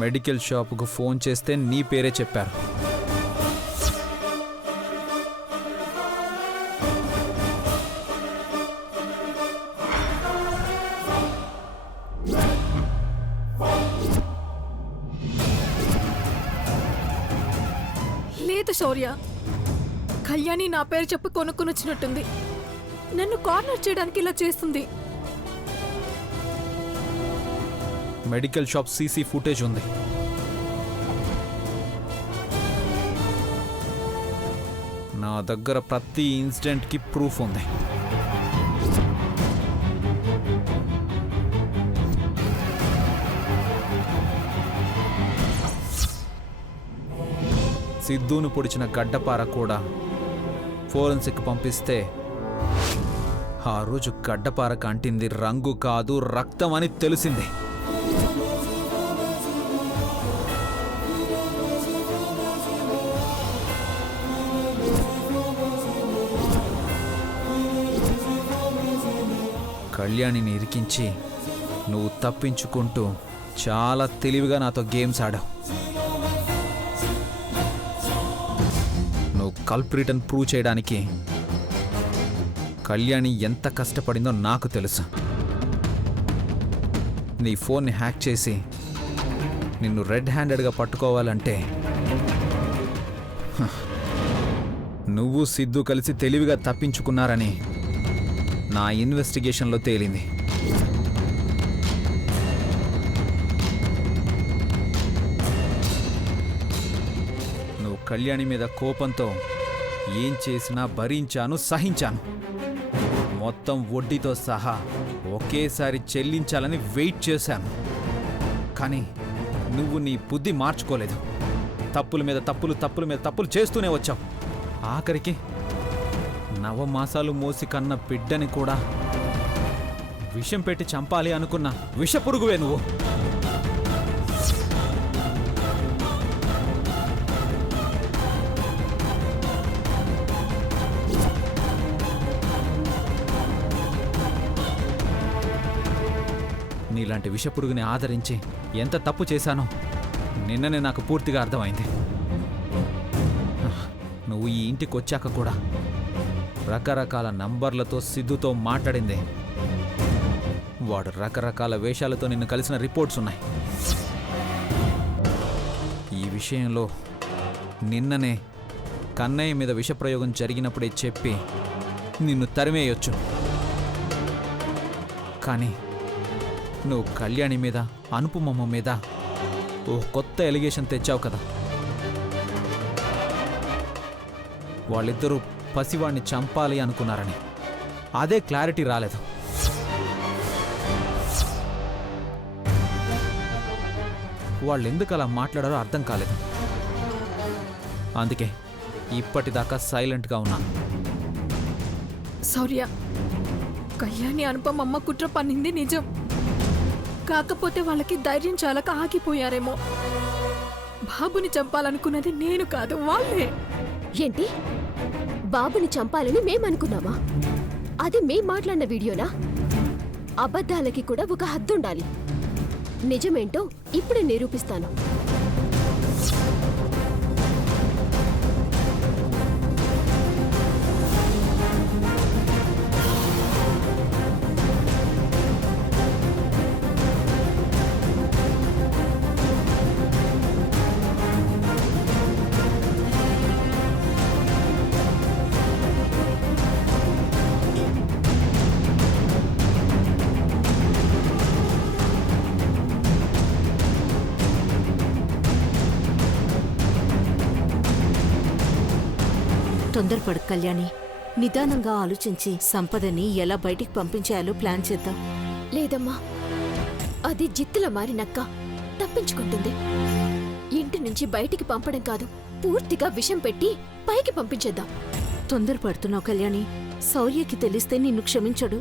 Medical షాపుకు phone చేస్తే నీ పేరే చెప్పారు. లేదు శౌర్య, కళ్యాణి నా పేరు చెప్పి కొనుక్కొని వచ్చినట్టుంది. నన్ను కార్నర్ చేయడానికి ఇలా చేస్తుంది. మెడికల్ షాప్ సీసీ ఫుటేజ్ ఉంది. నా దగ్గర ప్రతి ఇన్సిడెంట్కి ప్రూఫ్ ఉంది. సిద్ధును పొడిచిన గడ్డపార కూడా ఫోరెన్సిక్ పంపిస్తే ఆ రోజు గడ్డపార కంటింది రంగు కాదు రక్తం అని తెలిసింది. కళ్యాణిని ఇరికించి నువ్వు తప్పించుకుంటూ చాలా తెలివిగా నాతో గేమ్స్ ఆడావు. నువ్వు కల్ప్రిటన్ ప్రూవ్ చేయడానికి కళ్యాణి ఎంత కష్టపడిందో నాకు తెలుసు. నీ ఫోన్ని హ్యాక్ చేసి నిన్ను రెడ్ హ్యాండెడ్గా పట్టుకోవాలంటే నువ్వు సిద్ధు కలిసి తెలివిగా తప్పించుకున్నారని నా ఇన్వెస్టిగేషన్లో తేలింది. నువ్వు కళ్యాణి మీద కోపంతో ఏం చేసినా భరించాను, సహించాను. మొత్తం వడ్డీతో సహా ఒకేసారి చెల్లించాలని వెయిట్ చేశాను. కానీ నువ్వు నీ బుద్ధి మార్చుకోలేదు. తప్పుల మీద తప్పులు, తప్పుల మీద తప్పులు చేస్తూనే వచ్చావు. ఆఖరికి నవమాసాలు మోసి కన్న బిడ్డని కూడా విషం పెట్టి చంపాలి అనుకున్న విషపురుగువే నువ్వు. నీలాంటి విషపురుగుని ఆదరించి ఎంత తప్పు చేశానో నిన్ననే నాకు పూర్తిగా అర్థమైంది. నువ్వు ఈ ఇంటికి వచ్చాక కూడా రకరకాల నంబర్లతో సిద్ధుతో మాట్లాడింది. వాడు రకరకాల వేషాలతో నిన్ను కలిసిన రిపోర్ట్స్ ఉన్నాయి. ఈ విషయంలో నిన్ననే కన్నయ్య మీద విషప్రయోగం జరిగినప్పుడే చెప్పి నిన్ను తరిమేయొచ్చు. కానీ నువ్వు కళ్యాణి మీద, అనుపమమ్మ మీద ఓ కొత్త ఎలిగేషన్ తెచ్చావు కదా. వాళ్ళిద్దరూ పసివాణ్ణి చంపాలి అనుకున్నారని. అదే క్లారిటీ రాలేదు. వాళ్ళెందుకు అలా మాట్లాడారో అర్థం కాలేదు. అందుకే ఇప్పటిదాకా సైలెంట్గా ఉన్నాను. శౌర్య, కళ్యాణి అనుపమమ్మ కుట్ర పన్నింది నిజం. కాకపోతే వాళ్ళకి ధైర్యం చాలక ఆగిపోయారేమో. బాబుని చంపాలనుకున్నది నేను కాదు, వాళ్ళే. ఏంటి? బాబుని చంపాలని మేమనుకున్నామా? అది మేం మాట్లాడిన వీడియోనా? అబద్ధాలకి కూడా ఒక హద్దుండాలి. నిజమేంటో ఇప్పుడే నిరూపిస్తాను. తొందరపడు కళ్యాణి. నిదానంగా ఆలోచించి సంపదని ఎలా బయటికి పంపించేయాలో ప్లాన్ చేద్దాం. లేదమ్మా, అది జిత్తుల మారినక్క తప్పించుకుంటుంది. ఇంటి నుంచి బయటికి పంపడం కాదు, పూర్తిగా విషం పెట్టి పైకి పంపించేద్దాం. తొందరపడుతున్నావు కళ్యాణి. శౌర్యకి తెలిస్తే నిన్ను క్షమించడు.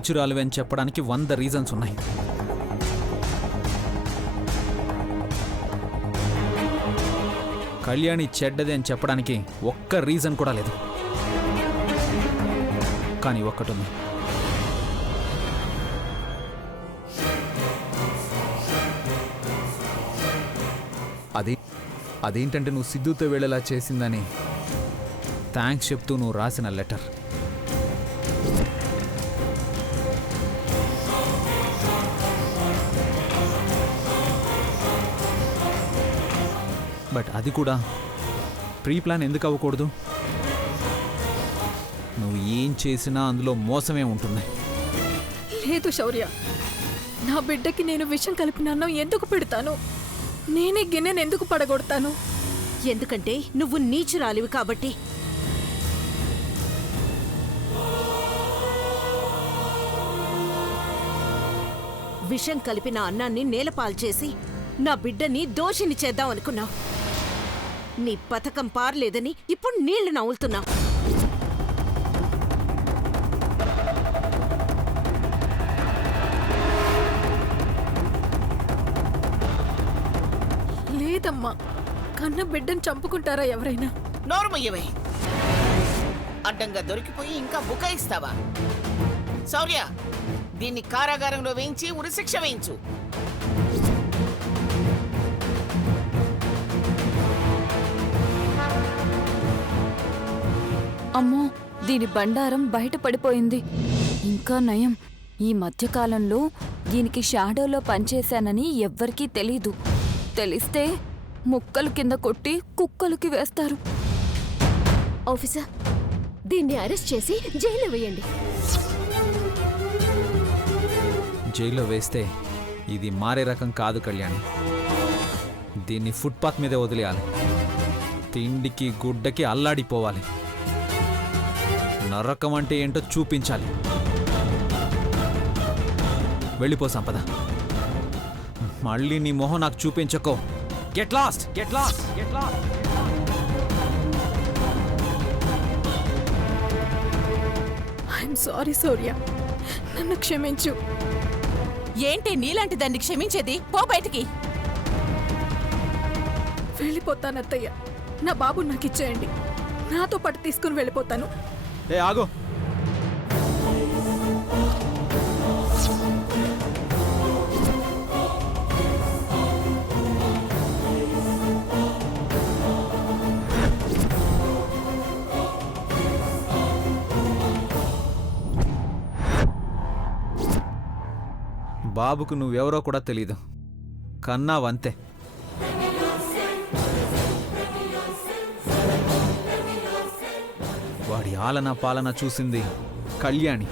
నీచురాలువి అని చెప్పడానికి 100 రీజన్స్ ఉన్నాయి. కళ్యాణి చెడ్డది అని చెప్పడానికి ఒక్క రీజన్ కూడా లేదు. కానీ ఒక్కటుంది. అదేంటంటే నువ్వు సిద్ధుతో వెళ్ళేలా చేసిందని థ్యాంక్స్ చెప్తూ నువ్వు రాసిన లెటర్. బట్ అది కూడా ప్రీ ప్లాన్ ఎందుకు అవ్వకూడదు? నువ్వు ఏం చేసినా అందులో మోసమే ఉంటుంది. లేదు శౌర్య, నా బిడ్డకి నేను విషం కలిపిన అన్నం ఎందుకు పెడతాను? నేనే గిన్నెను ఎందుకు పడగొడతాను? ఎందుకంటే నువ్వు నీచురాలివి కాబట్టి. విషం కలిపిన అన్నాన్ని నేలపాలు చేసి నా బిడ్డని దోషిని చేద్దాం అనుకున్నావు. నీ పథకం పారలేదని ఇప్పుడు నీళ్లు నవ్వులుతున్నావు. లేదమ్మా, కన్న బిడ్డను చంపుకుంటారా ఎవరైనా? నోరుమయ్యవే, అడ్డంగా దొరికిపోయి ఇంకా బుకాయిస్తావా? శౌర్య, దీన్ని కారాగారంలో వేయించి ఉరిశిక్ష వేయించు. అమ్మో, దీని బండారం బయట పడిపోయింది. ఇంకా నయం, ఈ మధ్యకాలంలో దీనికి షాడోలో పనిచేశానని ఎవ్వరికీ తెలీదు. తెలిస్తే ముక్కలు కింద కొట్టి కుక్కలకి వేస్తారు. ఆఫీసర్, దీన్ని అరెస్ట్ చేసి జైల్లో వేయండి. జైల్లో వేస్తే ఇది మారే రకం కాదు కళ్యాణి. దీన్ని ఫుట్పాత్ మీదే వదిలేయాలి. తిండికి గుడ్డకి అల్లాడిపోవాలి. నరకం అంటే ఏంటో చూపించాలి. వెళ్ళిపో సంపద. మళ్ళీ నీ మొహం నాకు చూపించకో. Get lost, get lost, get lost. I'm sorry Shaurya, నన్ను క్షమించు. ఏంటి నీలాంటి దాన్ని క్షమించేది? పో బయటికి. వెళ్ళిపోతానత్తయ్య. నా బాబు నాకు ఇచ్చేయండి. నాతో పాటు తీసుకుని వెళ్ళిపోతాను. ఏ ఆగో. బాబుకు నువ్వెవరో కూడా తెలీదు. కన్నావంతే. వాడి ఆలన పాలన చూసింది కళ్యాణి.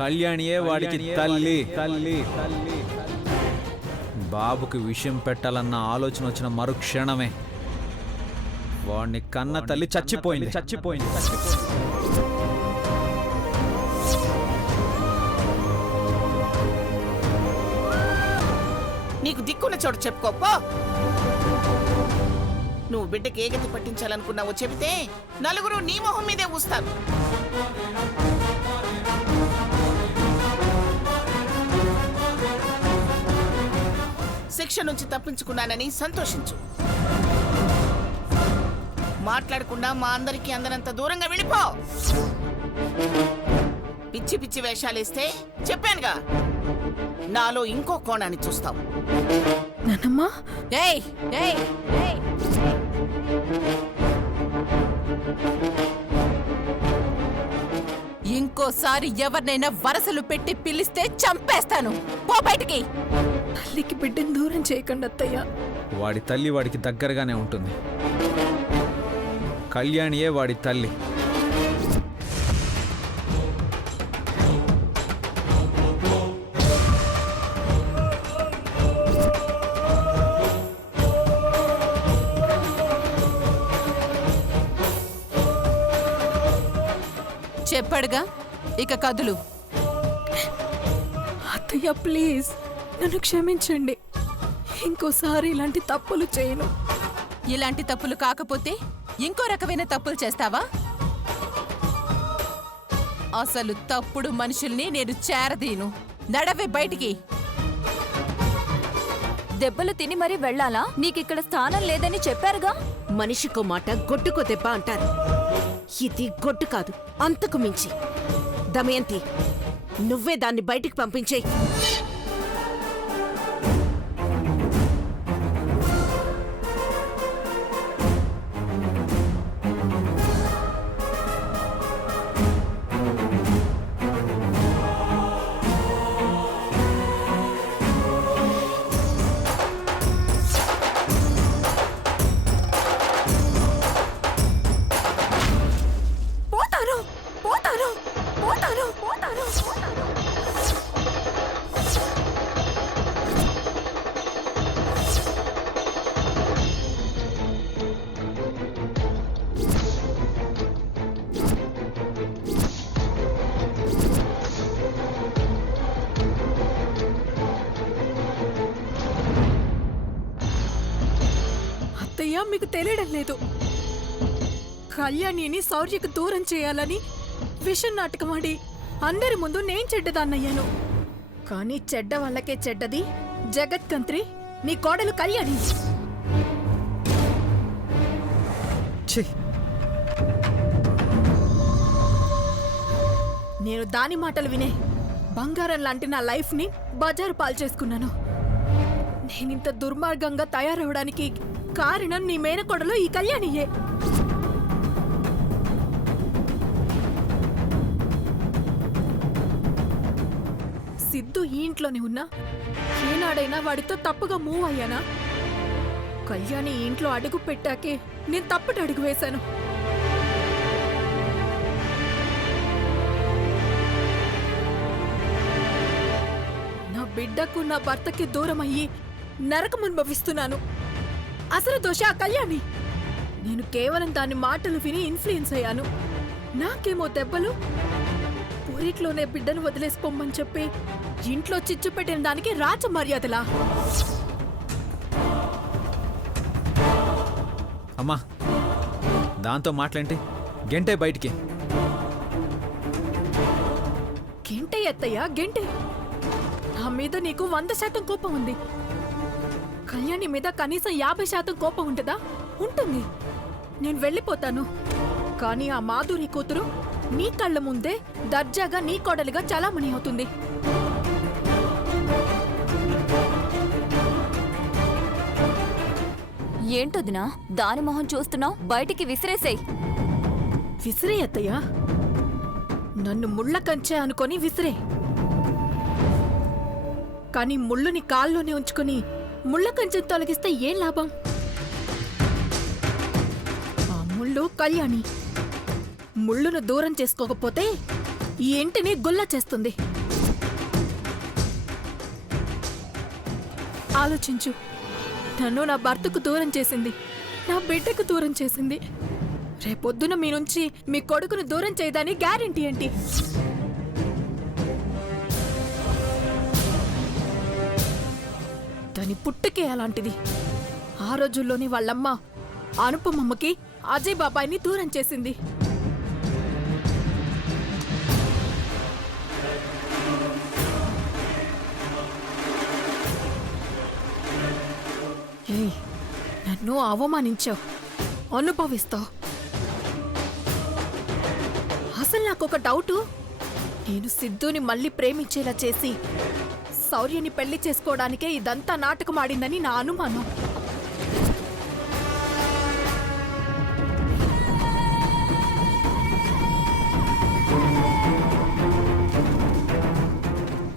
కళ్యాణియే వాడికి తల్లి. తల్లి తల్లి బాబుకి విషయం పెట్టాలన్న ఆలోచన వచ్చిన మరుక్షణమే వాడిని కన్న తల్లి చచ్చిపోయింది. చచ్చిపోయింది. నీకు దిక్కున్న చోటు చెప్పుకోపో. నువ్వు బిడ్డకి ఏ గతి పట్టించాలనుకున్నావో చెబితే నలుగురు నీ మొహం మీదే ఊస్తారు. శిక్ష నుంచి తప్పించుకున్నానని సంతోషించు. మాట్లాడకుండా మా అందరికీ అందరంత దూరంగా వెళ్ళిపో. పిచ్చి పిచ్చి వేషాలేస్తే చెప్పానుగా, నాలో ఇంకో కోణాన్ని చూస్తావు. నానమ్మా, ఏయ్ ఏయ్ ఏయ్, ఇంకోసారి ఎవరినైనా వరసలు పెట్టి పిలిస్తే చంపేస్తాను. పో బయటికి. తల్లికి బిడ్డను దూరం చేయకండి అత్తయ్య. వాడి తల్లి వాడికి దగ్గరగానే ఉంటుంది. కళ్యాణియే వాడి తల్లి. చెప్పాడుగా, ఇక కదులు. అత్తయ్య ప్లీజ్, నన్ను క్షమించండి. ఇంకోసారి ఇలాంటి తప్పులు చేయను. ఇలాంటి తప్పులు కాకపోతే ఇంకో రకమైన తప్పులు చేస్తావా? అసలు తప్పుడు మనుషుల్ని నేను చేరదీను. నడవే బయటికి. దెబ్బలు తిని మరీ వెళ్ళాలా? నీకిక్కడ స్థానం లేదని చెప్పారుగా. మనిషికో మాట గొడ్డుకో దెబ్బ అంటారు. ఇది గొడ్డు కాదు, అంతకు మించి. దమయంతి, నువ్వే దాన్ని బయటికి పంపించేయ్. పోతాను పోతాను పోతాను పోతాను. అత్తయ్య, మీకు తెలియడం లేదు. కళ్యాణిని శౌర్యకు దూరం చేయాలని విషం నాటకమాడి అందరి ముందు నేను చెడ్డదాన్నయ్యాను. కానీ చెడ్డ వాళ్ళకే చెడ్డది జగత్కంత్రి నీ కోడలు కళ్యాణి. ఛీ! నేను దాని మాటలు వినే బంగారం లాంటి నా లైఫ్ని బజారు పాలు చేసుకున్నాను. నేనింత దుర్మార్గంగా తయారవడానికి కారణం నీ మేనకోడలు ఈ కళ్యాణియే. సిద్ధు ఈ ఇంట్లోనే ఉన్నా ఏనాడైనా వాడితో తప్పుగా మూవ్ అయ్యానా? కళ్యాణి ఈ ఇంట్లో అడుగు పెట్టాకే నేను తప్పటి అడుగు వేశాను. నా బిడ్డకు నా భర్తకి దూరం అయ్యి నరకం అనుభవిస్తున్నాను. అసలు దోష ఆ కళ్యాణి. నేను కేవలం దాని మాటలు విని ఇన్ఫ్లుయెన్స్ అయ్యాను. నాకేమో దెబ్బలు. ఊరిట్లోనే బిడ్డను వదిలేసిపోమ్మని చెప్పి ఇంట్లో చిచ్చు పెట్టిన దానికి రాజ మర్యాదలా? అమ్మా, దాంతో మాట్లాంటి గంటే బయటికి. గెంటే ఎత్తయ్యా గెంటే. నా మీద నీకు 100% కోపం ఉంది. కళ్యాణి మీద కనీసం 50% కోపం ఉంటుందా? ఉంటుంది. నేను వెళ్ళిపోతాను. కానీ ఆ మాధురి కూతురు నీ కళ్ళ ముందే దర్జాగా నీ కోడలిగా చలామణి అవుతుంది. ఏంటొదినా దాని మొహం చూస్తున్నావు? బయటికి విసిరేసేయ్. విసిరే అత్తయ్యా. నన్ను ముళ్ళ కంచె అనుకొని విసిరే. కానీ ముళ్ళుని కాల్లోనే ఉంచుకొని ముళ్ళ కంచెను తొలగిస్తే ఏం లాభం? ఆ ముళ్ళు కళ్యాణి. ముళ్ళును దూరం చేసుకోకపోతే ఈ ఇంటిని గుల్ల చేస్తుంది. ఆలోచించు. నన్ను నా భర్తకు దూరం చేసింది, నా బిడ్డకు దూరం చేసింది. రేపొద్దున మీ నుంచి మీ కొడుకును దూరం చేయదని గ్యారెంటీ ఏంటి? దాని పుట్టుకే అలాంటిది. ఆ రోజుల్లోనే వాళ్ళమ్మ అనుపమమ్మకి అజయ్ బాబాయిని దూరం చేసింది. ఏయ్, నన్ను అవమానించావు, అనుభవిస్తావు. అసలు నాకొక డౌటు. నేను సిద్ధుని మళ్ళీ ప్రేమించేలా చేసి శౌర్యని పెళ్లి చేసుకోవడానికే ఇదంతా నాటకం ఆడిందని నా అనుమానం.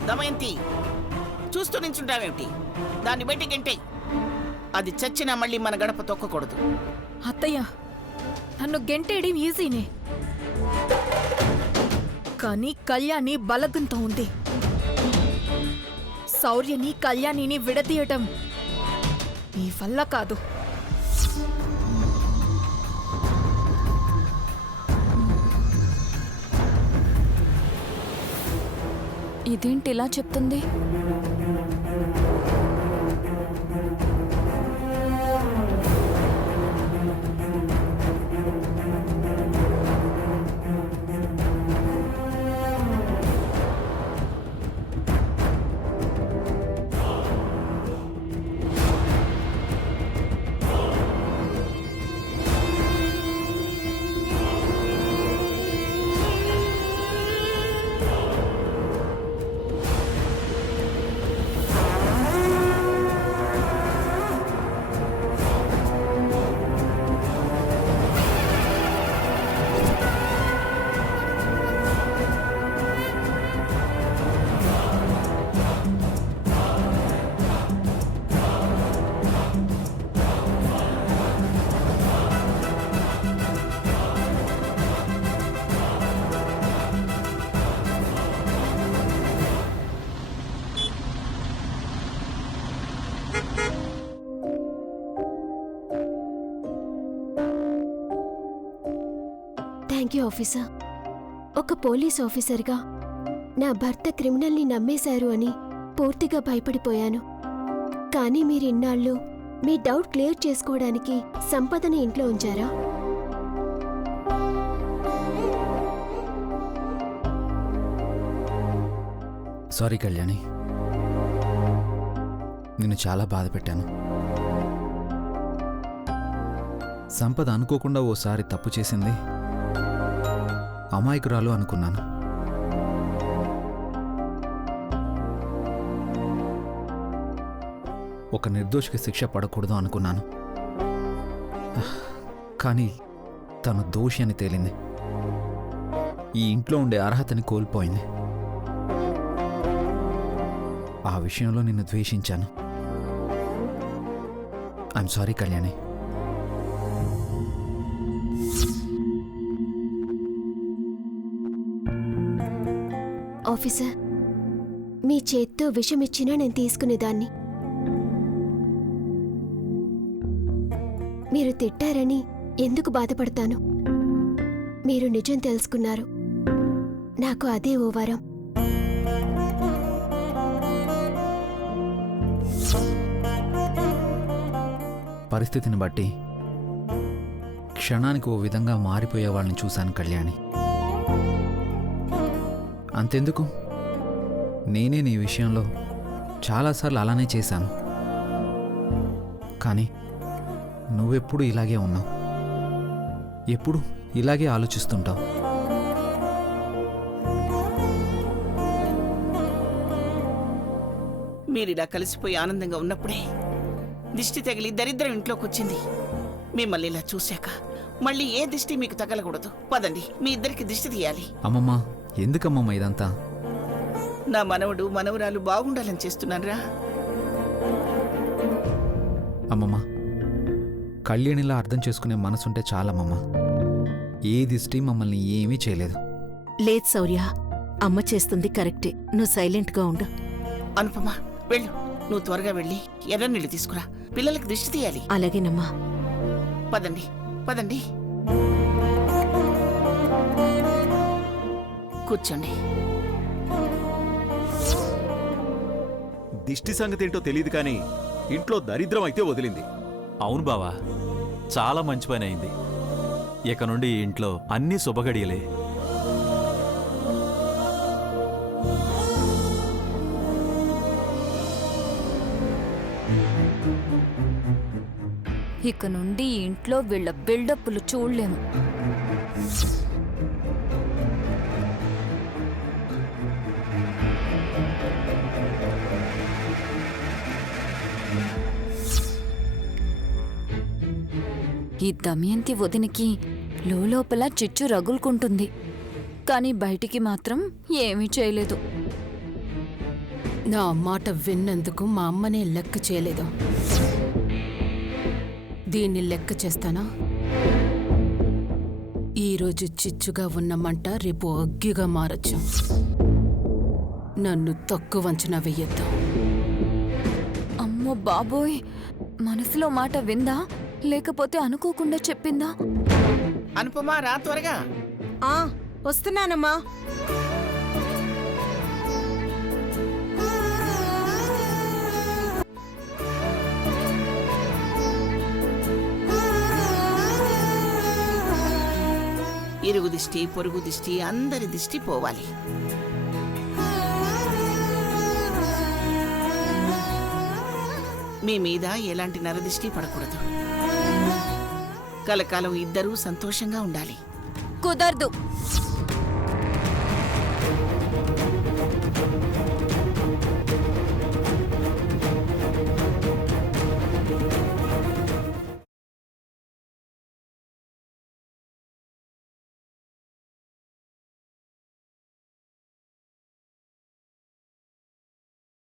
దమయంతి, చూస్తూ నించుంటావేమిటి? దాన్ని బయటికి గంటే. అది చచ్చినా మళ్ళీ మన గడప తొక్కకూడదు. అత్తయ్య, నన్ను గెంటేయడం ఈజీనే. కానీ కళ్యాణి బలగంతో ఉంది. శౌర్యని కళ్యాణిని విడదీయటం ఈ వల్ల కాదు. ఇదేంటి ఇలా చెప్తుంది? Thank you officer. ఒక పోలీస్ ఆఫీసర్గా నా భర్త క్రిమినల్ని నమ్మేశారు అని పూర్తిగా భయపడిపోయాను. కానీ మీరు ఇన్నాళ్ళు మీ డౌట్ క్లియర్ చేసుకోవడానికి సంపదని ఇంట్లో ఉంచారా? సారీ కళ్యాణి, నిన్ను చాలా బాధ పెట్టాను. సంపద అనుకోకుండా ఓసారి తప్పు చేసింది, అమాయకురాలు అనుకున్నాను. ఒక నిర్దోషికి శిక్ష పడకూడదు అనుకున్నాను. కానీ తను దోషి అని తేలింది. ఈ ఇంట్లో ఉండే అర్హతని కోల్పోయింది. ఆ విషయంలో నిన్ను ద్వేషించాను. I'm sorry Kalyani. ఆఫీసర్, మీ చేత్తో విషం ఇచ్చినా నేను తీసుకునేదాన్ని. మీరు తిట్టారని ఎందుకు బాధపడతాను? మీరు నిజం తెలుసుకున్నారు. నాకు అదే ఓ వరం. పరిస్థితిని బట్టి క్షణానికి ఓ విధంగా మారిపోయే వాళ్ళని చూశాను కళ్యాణి. అంతెందుకు, నేనే నీ విషయంలో చాలాసార్లు అలానే చేశాను. కానీ నువ్వెప్పుడు ఇలాగే ఉన్నావు, ఎప్పుడు ఇలాగే ఆలోచిస్తుంటావు. మీరిలా కలిసిపోయి ఆనందంగా ఉన్నప్పుడే దిష్టి తగిలి దరిద్రం ఇంట్లోకి వచ్చింది. మిమ్మల్ని ఇలా చూశాక మళ్ళీ ఏ దిష్టి మీకు తగలకూడదు. పదండి, మీ ఇద్దరికి దిష్టి తీయాలి. అమ్మమ్మ, ఎందుకమ్మమ్మ ఇదంతా? నా మనవడు మనవరాలు బాగుండాలని చేస్తున్నానురా. అమ్మమ్మ, కళ్యాణిలా అర్థం చేసుకునే మనసుంటే చాలమ్మమ్మ. ఏ దిష్టి మమ్మల్ని ఏమీ చేయలేదు. లేదు శౌర్య, అమ్మ చేస్తుంది కరెక్టే. నువ్వు సైలెంట్గా ఉండు. అనుపమ, వెళ్ళు. నువ్వు త్వరగా వెళ్ళి ఎర్ర నీళ్ళు తీసుకురా. పిల్లలకి దిష్టి తీయాలి. అలాగేనమ్మా. పదండి పదండి, కూర్చోండి. దిష్టి సంగతి ఏంటో తెలియదు కానీ ఇంట్లో దరిద్రం అయితే వదిలింది. అవును బావా, చాలా మంచి పని అయింది. ఇక నుండి ఈ ఇంట్లో అన్నీ శుభగడియలే. ఇక నుండి ఈ ఇంట్లో వీళ్ళ బిల్డప్లు చూడలేము. ఈ దమయంతి వదినికి లోపల చిచ్చు రగులుకుంటుంది, కానీ బయటికి మాత్రం ఏమీ చేయలేదు. నా మాట విన్నందుకు మా అమ్మనే లెక్క చేయలేదు. దీన్ని లెక్క చేస్తానా? ఈరోజు చిచ్చుగా ఉన్న మంట రేపు అగ్గిగా మారచ్చు. నన్ను తక్కువ అంచనా వెయ్యొద్దు. అమ్మో బాబోయ్, మనసులో మాట విందా లేకపోతే అనుకోకుండా చెప్పిందా? అనుపమ, రా త్వరగా. వస్తున్నానమ్మా. ఇరుగు దిష్టి, పొరుగు దిష్టి, అందరి దిష్టి పోవాలి. మీ మీద ఎలాంటి నరదిష్టి పడకూడదు. కలకాలం ఇద్దరూ సంతోషంగా ఉండాలి. కుదరదు.